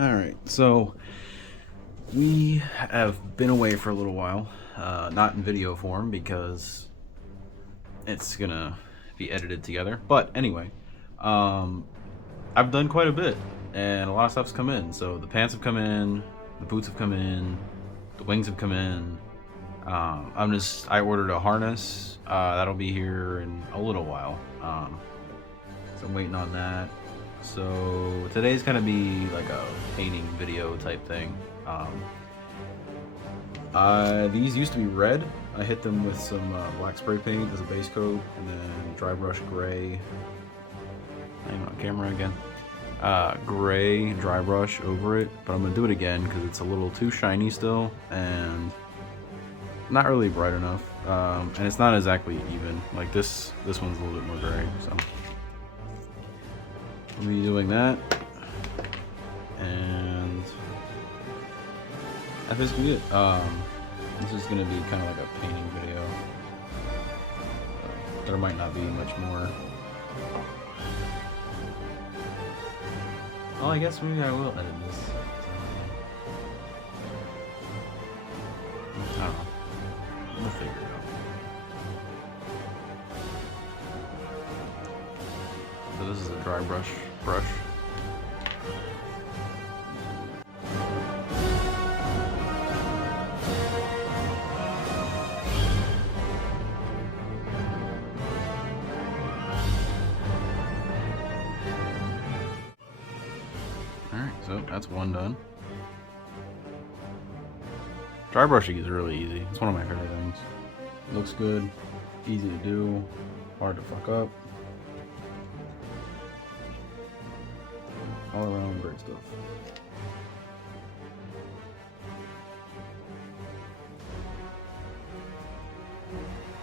Alright, so we have been away for a little while, not in video form because it's gonna be edited together. But anyway, I've done quite a bit, and a lot of stuff's come in. So the pants have come in, the boots have come in, the wings have come in. I ordered a harness, that'll be here in a little while. So I'm waiting on that. So today's gonna be like a painting video type thing. These used to be red. I hit them with some black spray paint as a base coat, and then dry brush gray. I'm on camera again. Gray dry brush over it, but I'm gonna do it again because it's a little too shiny still and not really bright enough. And it's not exactly even. Like this one's a little bit more gray, so. I'll be doing that, and that's basically it. This is going to be kind of like a painting video. There might not be much more. Well, I guess maybe I will edit this. I don't know. We'll figure it out. So this is a dry brush. Alright, so that's one done. Dry brushing is really easy. It's one of my favorite things. Looks good, easy to do, hard to fuck up. All around great stuff.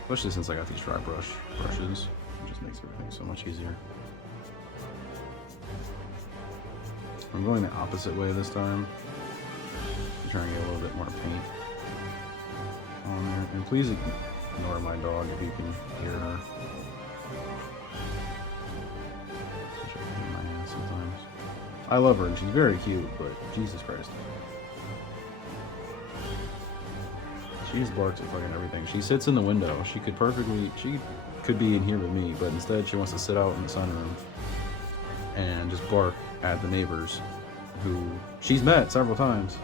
Especially since I got these dry brushes. It just makes everything so much easier. I'm going the opposite way this time. I'm trying to get a little bit more paint on there. And please ignore my dog if you can hear her. She's in my hand sometimes. I love her and she's very cute, but Jesus Christ. She just barks at fucking everything. She sits in the window. She could be in here with me, but instead she wants to sit out in the sunroom and just bark at the neighbors who she's met several times.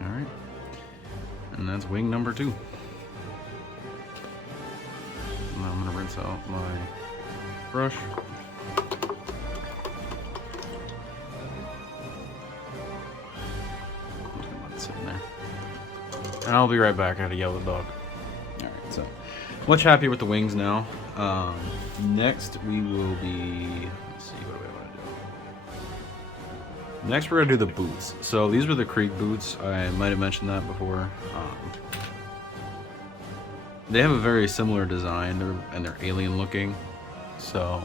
Alright. And that's wing number 2. Now I'm gonna rinse out my brush. I'm just gonna let it sit in there. And I'll be right back. I had a yellow dog. Alright, so much happier with the wings now. Next we will be, let's see, what do we want to do? Next we're gonna do the boots. So these were the Creek boots. I might have mentioned that before. They have a very similar design, and they're alien looking. So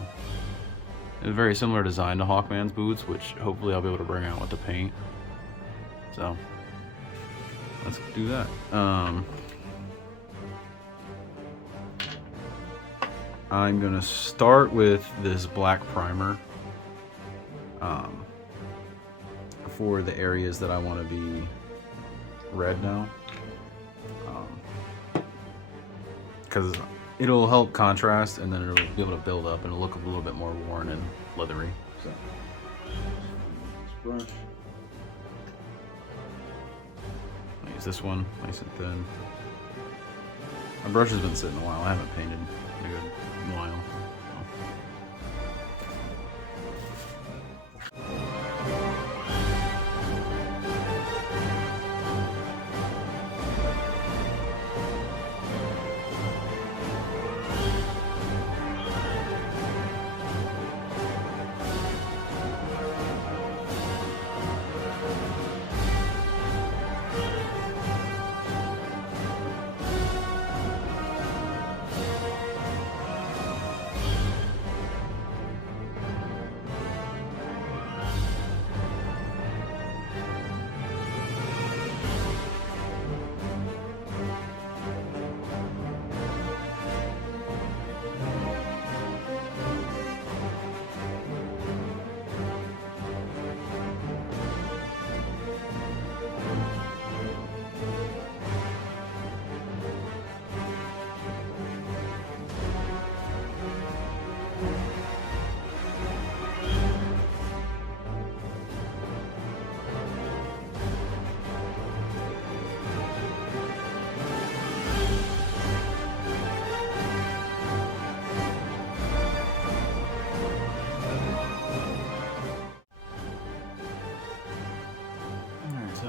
a very similar design to Hawkman's boots, which hopefully I'll be able to bring out with the paint. So let's do that. I'm gonna start with this black primer for the areas that I want to be red now, because it'll help contrast, and then it'll be able to build up and it'll look a little bit more worn and leathery. So brush. I use this one, nice and thin. My brush has been sitting a while. I haven't painted in a good while.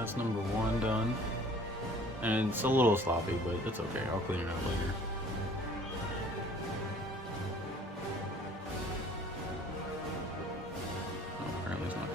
that's number 1 done. And it's a little sloppy, but it's okay. I'll clean it out later. Oh, apparently it's not done.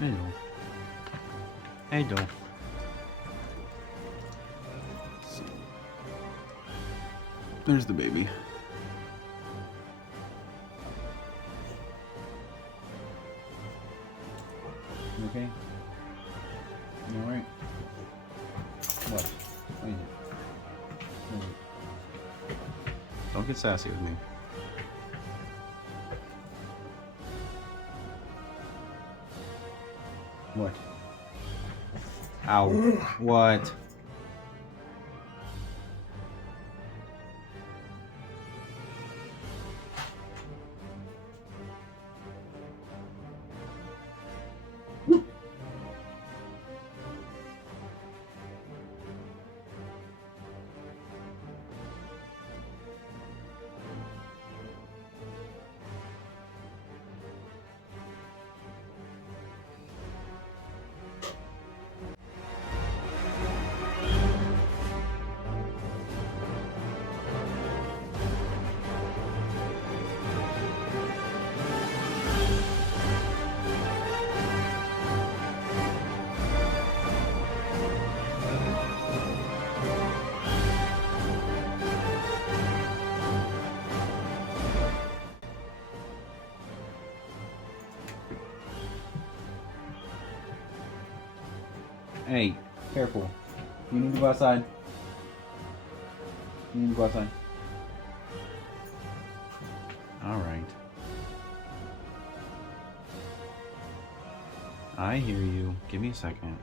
Hello. Hello. So, there's the baby. You okay? You alright? What? What is it? What is it? Don't get sassy with me. What? Ow. What? Hey, careful. You need to go outside. You need to go outside. Alright. I hear you. Give me a second.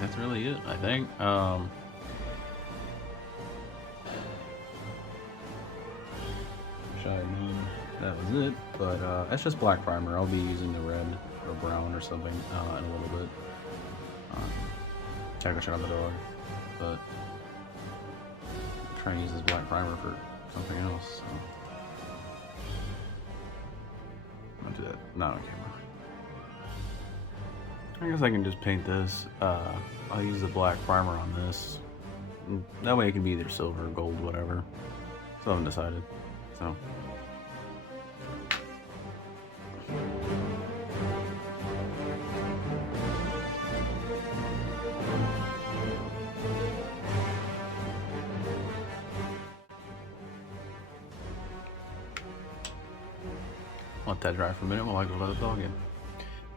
That's really it, I think. Wish I had known that was it, but that's just black primer. I'll be using the red or brown or something in a little bit. Gotta go check on the dog, but I'm trying to use this black primer for something else. So. I'm gonna do that not on camera. I guess I can just paint this. I'll use the black primer on this. That way it can be either silver, gold, whatever. Still haven't decided. So. Let that dry for a minute while I go let the dog in.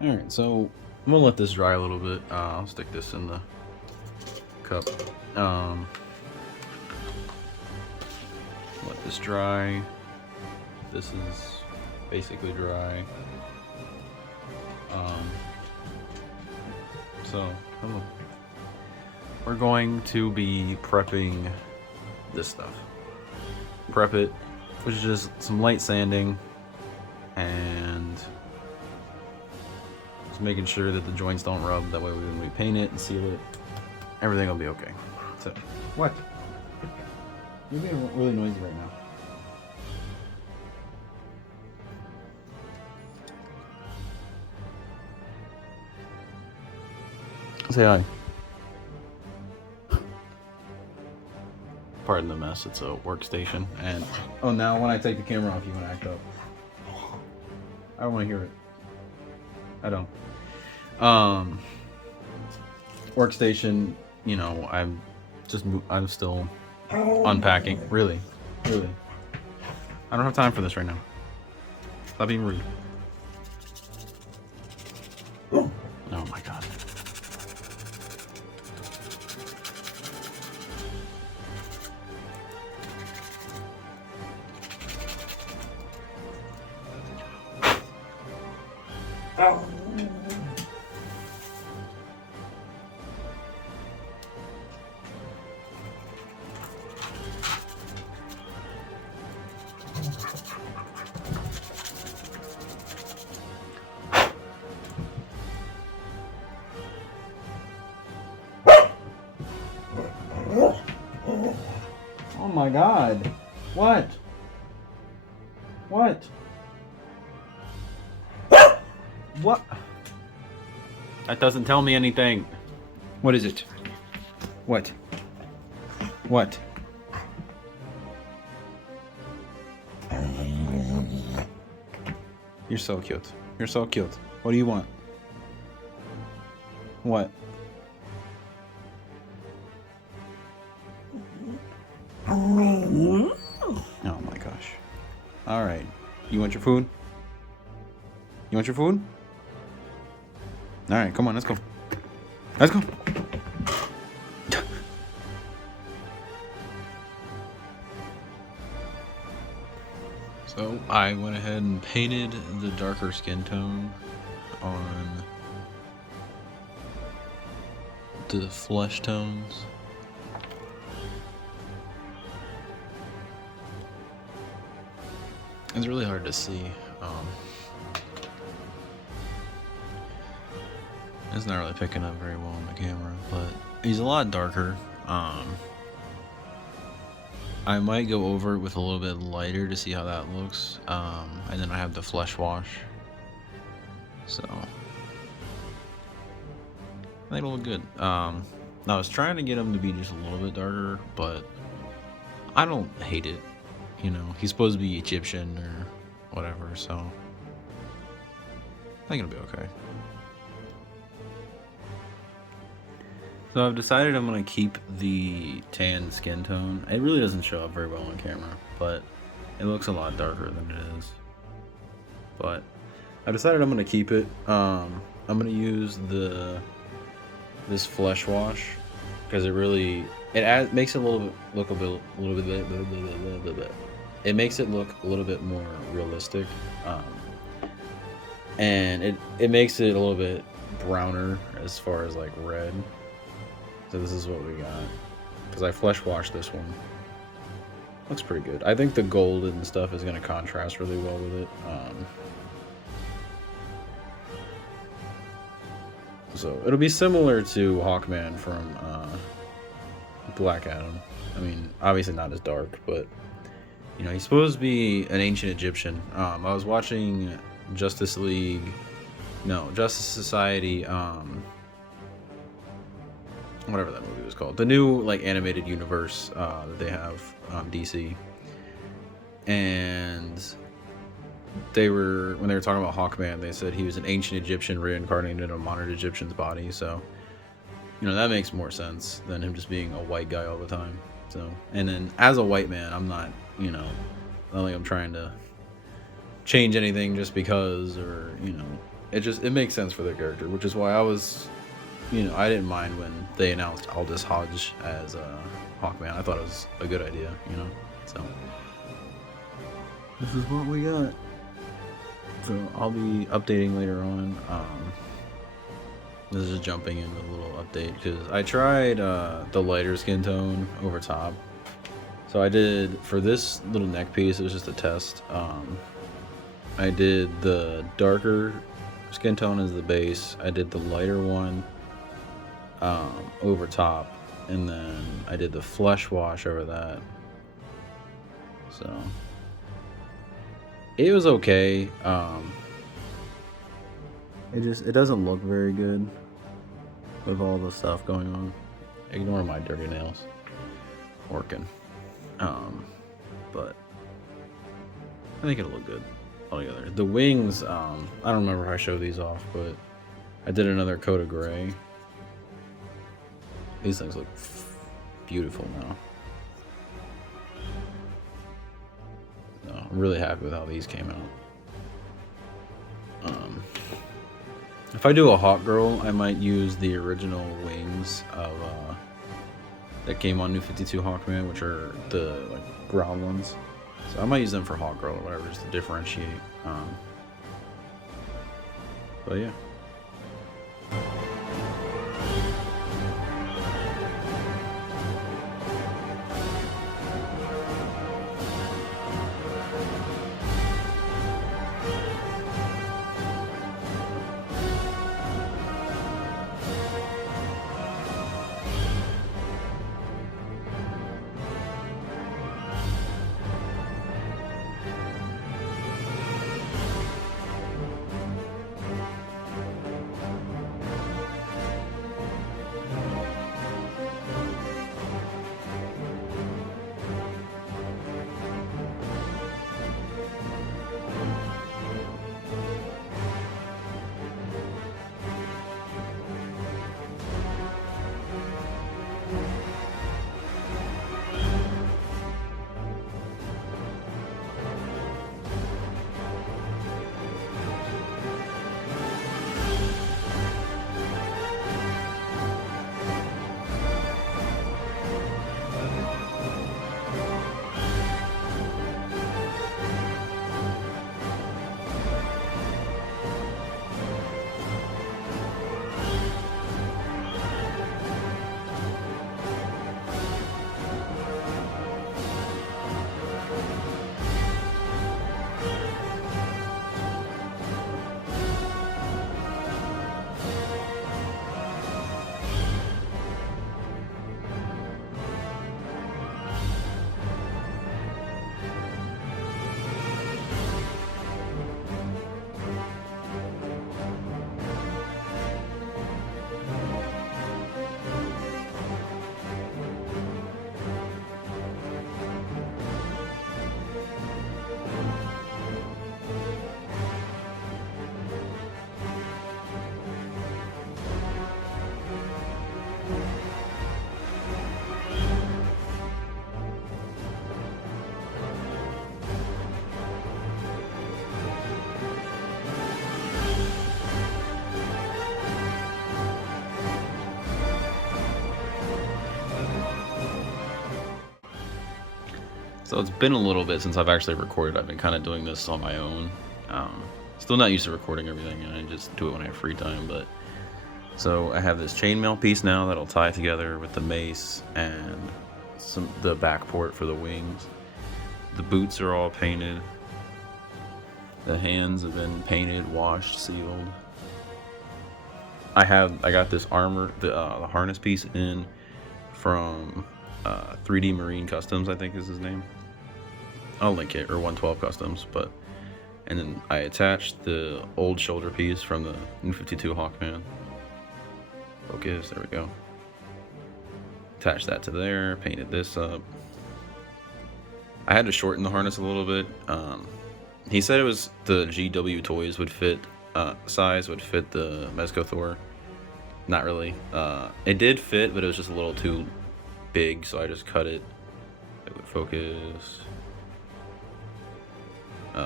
Alright, so I'm gonna let this dry a little bit. I'll stick this in the cup. Let this dry. This is basically dry. So we're going to be prepping this stuff. prep it, which is just some light sanding and just making sure that the joints don't rub. That way when we paint it and seal it, everything will be okay. So, what? You're being really noisy right now. Say hi. Pardon the mess, it's a workstation. And oh, now when I take the camera off, you want to act up. I don't want to hear it. I don't. Workstation, you know, I'm still unpacking. Really. I don't have time for this right now. Stop being rude. Oh my god. Oh my god. What? What? What? That doesn't tell me anything. What is it? What? What? You're so cute. You're so cute. What do you want? What? Oh my gosh. Alright. You want your food? You want your food? Alright, come on, let's go. Let's go. So I went ahead and painted the darker skin tone on the flesh tones. It's really hard to see. It's not really picking up very well on the camera, but he's a lot darker. I might go over it with a little bit lighter to see how that looks. And then I have the flesh wash. So I think it'll look good. I was trying to get him to be just a little bit darker, but I don't hate it. You know, he's supposed to be Egyptian or whatever, so I think it'll be okay. So I've decided I'm going to keep the tan skin tone. It really doesn't show up very well on camera, but it looks a lot darker than it is. But I decided I'm going to keep it. I'm going to use this flesh wash because it makes it look a bit it makes it look a little bit more realistic, and it makes it a little bit browner as far as like red. So this is what we got, because I flesh washed this one. Looks pretty good. I think the gold and stuff is going to contrast really well with it. So it'll be similar to Hawkman from Black Adam. I mean, obviously not as dark, but you know, he's supposed to be an ancient Egyptian. I was watching Justice Society, whatever that movie was called, the new like animated universe that they have on DC, and when they were talking about Hawkman, they said he was an ancient Egyptian reincarnated in a modern Egyptian's body. So, you know, that makes more sense than him just being a white guy all the time. So, and then as a white man, I'm not, you know, I don't think I'm trying to change anything just because, or, you know, it makes sense for their character, which is why I was, you know, I didn't mind when they announced Aldous Hodge as Hawkman. I thought it was a good idea, you know. So this is what we got. So I'll be updating later on. This is just jumping into a little update because I tried the lighter skin tone over top. So I did, for this little neck piece, it was just a test. I did the darker skin tone as the base. I did the lighter one over top, and then I did the flesh wash over that. So it was okay. It doesn't look very good with all the stuff going on. Ignore my dirty nails. Working. But I think it'll look good altogether. The wings, I don't remember if I showed these off, but I did another coat of gray. These things look beautiful now. No, I'm really happy with how these came out. If I do a hot girl, I might use the original wings of that came on New 52 Hawkman, which are the like ground ones. So I might use them for hot girl or whatever, just to differentiate. But yeah. So it's been a little bit since I've actually recorded. I've been kind of doing this on my own. Still not used to recording everything, and I just do it when I have free time. But so I have this chainmail piece now that'll tie together with the mace and the back port for the wings. The boots are all painted. The hands have been painted, washed, sealed. I got this armor, the harness piece in from 3D Marine Customs, I think is his name. I'll link it, or 112 Customs, and then I attached the old shoulder piece from the New 52 Hawkman. Focus, there we go. Attached that to there, painted this up. I had to shorten the harness a little bit. He said it was the GW toys would fit, size would fit the Mezco Thor. Not really. It did fit, but it was just a little too big, so I just cut it. It would focus.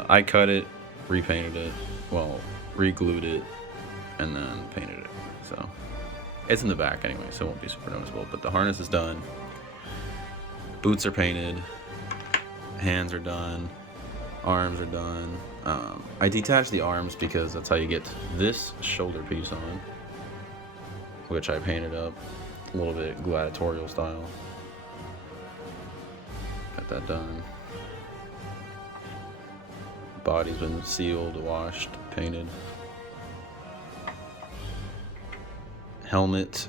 I cut it, repainted it, well, re-glued it, and then painted it. So it's in the back anyway, so it won't be super noticeable. But the harness is done. Boots are painted. Hands are done. Arms are done. I detached the arms because that's how you get this shoulder piece on, which I painted up a little bit gladiatorial style. Got that done. Body's been sealed, washed, painted. Helmet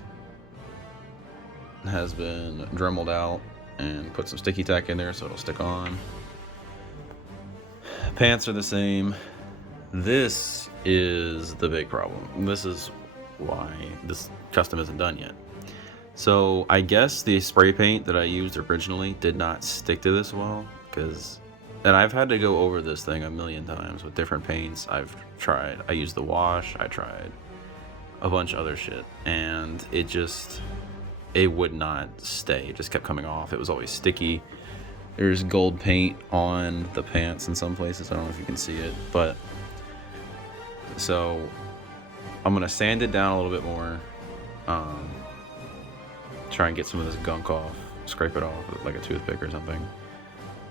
has been dremeled out and put some sticky tack in there so it'll stick on. Pants are the same. This is the big problem. This is why this custom isn't done yet. So I guess the spray paint that I used originally did not stick to this well, and I've had to go over this thing a million times with different paints. I've tried. I used the wash. I tried a bunch of other shit, and it would not stay. It just kept coming off. It was always sticky. There's gold paint on the pants in some places. I don't know if you can see it, but so I'm gonna sand it down a little bit more. Try and get some of this gunk off. Scrape it off with like a toothpick or something.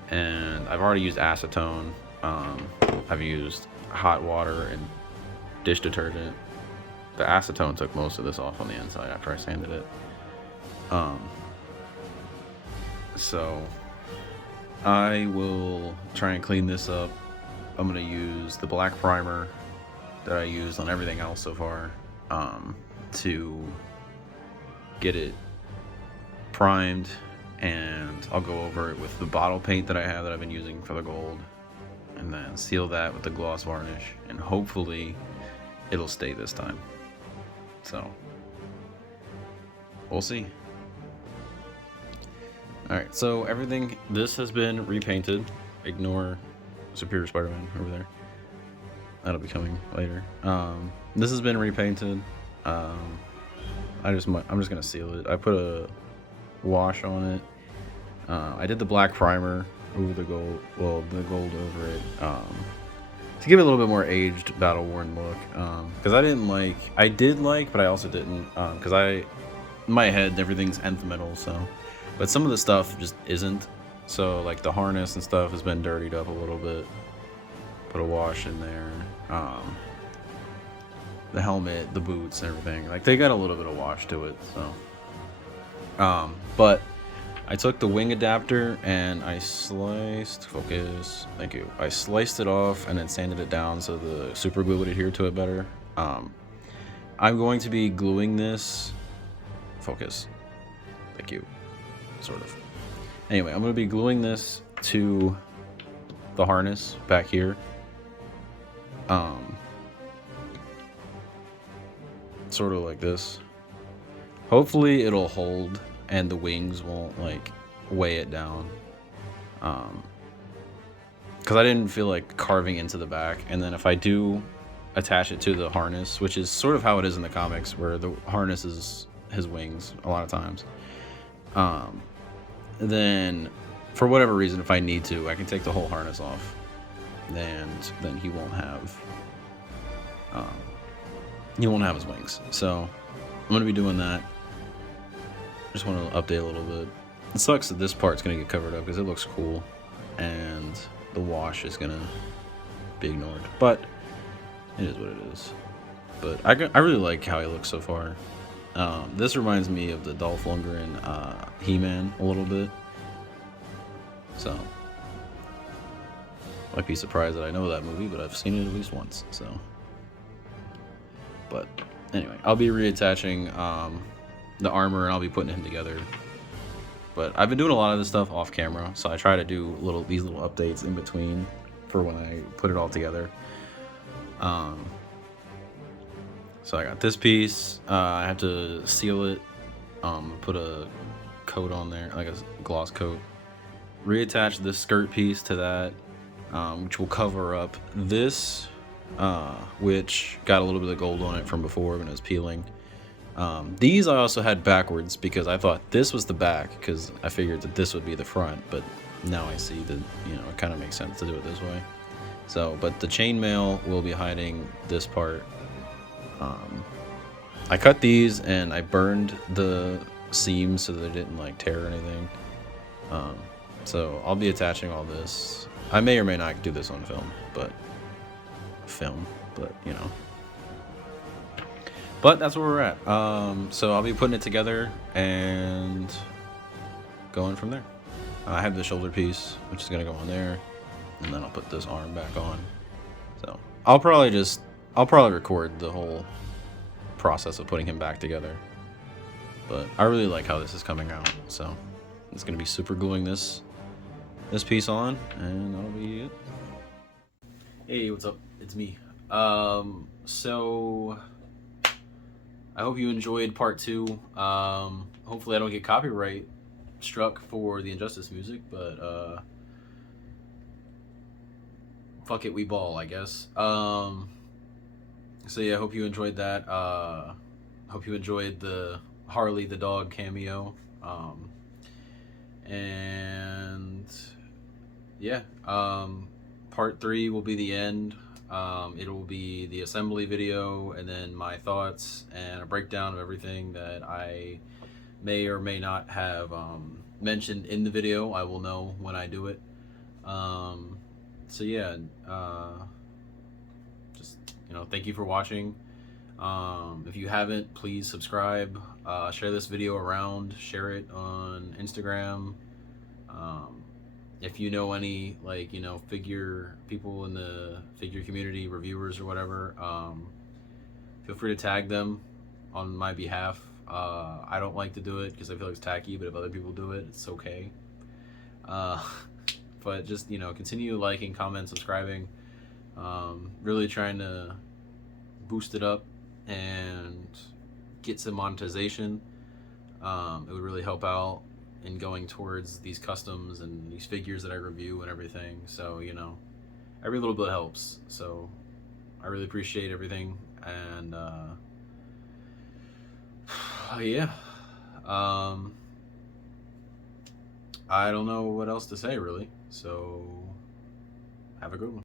And I've already used acetone. I've used hot water and dish detergent. The acetone took most of this off on the inside after I sanded it. So I will try and clean this up. I'm gonna use the black primer that I used on everything else so far, to get it primed, and I'll go over it with the bottle paint that I have that I've been using for the gold, and then seal that with the gloss varnish, and hopefully it'll stay this time. So we'll see. Alright, so this has been repainted. Ignore Superior Spider-Man over there. That'll be coming later. This has been repainted. I'm just gonna seal it. I put a wash on it. I did the black primer over the gold. Well, the gold over it, to give it a little bit more aged, battle-worn look. Because I did like, but I also didn't. Because in my head everything's nth metal, so. But some of the stuff just isn't. So like the harness and stuff has been dirtied up a little bit. Put a wash in there. The helmet, the boots, and everything. Like they got a little bit of wash to it. So. But I took the wing adapter and I sliced. Focus. Thank you. I sliced it off and then sanded it down so the super glue would adhere to it better. I'm going to be gluing this. Focus. Thank you. Sort of. Anyway, I'm going to be gluing this to the harness back here. Sort of like this. Hopefully it'll hold and the wings won't like weigh it down. Because I didn't feel like carving into the back. And then if I do attach it to the harness, which is sort of how it is in the comics, where the harness is his wings a lot of times. Then for whatever reason, if I need to, I can take the whole harness off, and then he won't have his wings. So I'm gonna be doing that. Just want to update a little bit. It sucks that this part's gonna get covered up because it looks cool, and the wash is gonna be ignored. But it is what it is. But I really like how he looks so far. This reminds me of the Dolph Lundgren He-Man a little bit. So, might be surprised that I know that movie, but I've seen it at least once. So, but anyway, I'll be reattaching the armor and I'll be putting him together. But I've been doing a lot of this stuff off camera, so I try to do these little updates in between for when I put it all together. So I got this piece. I have to seal it. Put a coat on there, like a gloss coat. Reattach this skirt piece to that, which will cover up this, which got a little bit of gold on it from before when it was peeling. These I also had backwards because I thought this was the back because I figured that this would be the front, but now I see that, it kind of makes sense to do it this way. So, but the chainmail will be hiding this part. I cut these and I burned the seams so that they didn't like tear or anything. So I'll be attaching all this. I may or may not do this on film, but But that's where we're at. So I'll be putting it together and going from there. I have the shoulder piece, which is gonna go on there, and then I'll put this arm back on. So I'll probably record the whole process of putting him back together. But I really like how this is coming out, so it's gonna be super gluing this piece on, and that'll be it. Hey, what's up? It's me. So I hope you enjoyed part 2. Hopefully I don't get copyright struck for the Injustice music, but fuck it, we ball, I guess. So yeah, I hope you enjoyed that. Hope you enjoyed the Harley the dog cameo. And yeah, part 3 will be the end. It will be the assembly video, and then my thoughts and a breakdown of everything that I may or may not have mentioned in the video. I will know when I do it. So yeah, just, thank you for watching. If you haven't, please subscribe, share this video around, share it on Instagram. If you know any, figure people in the figure community, reviewers or whatever, feel free to tag them on my behalf. I don't like to do it because I feel like it's tacky, but if other people do it, it's okay. But just, continue liking, comment, subscribing. Really trying to boost it up and get some monetization. It would really help out in going towards these customs and these figures that I review and everything. So, every little bit helps. So I really appreciate everything. And yeah, I don't know what else to say really. So have a good one.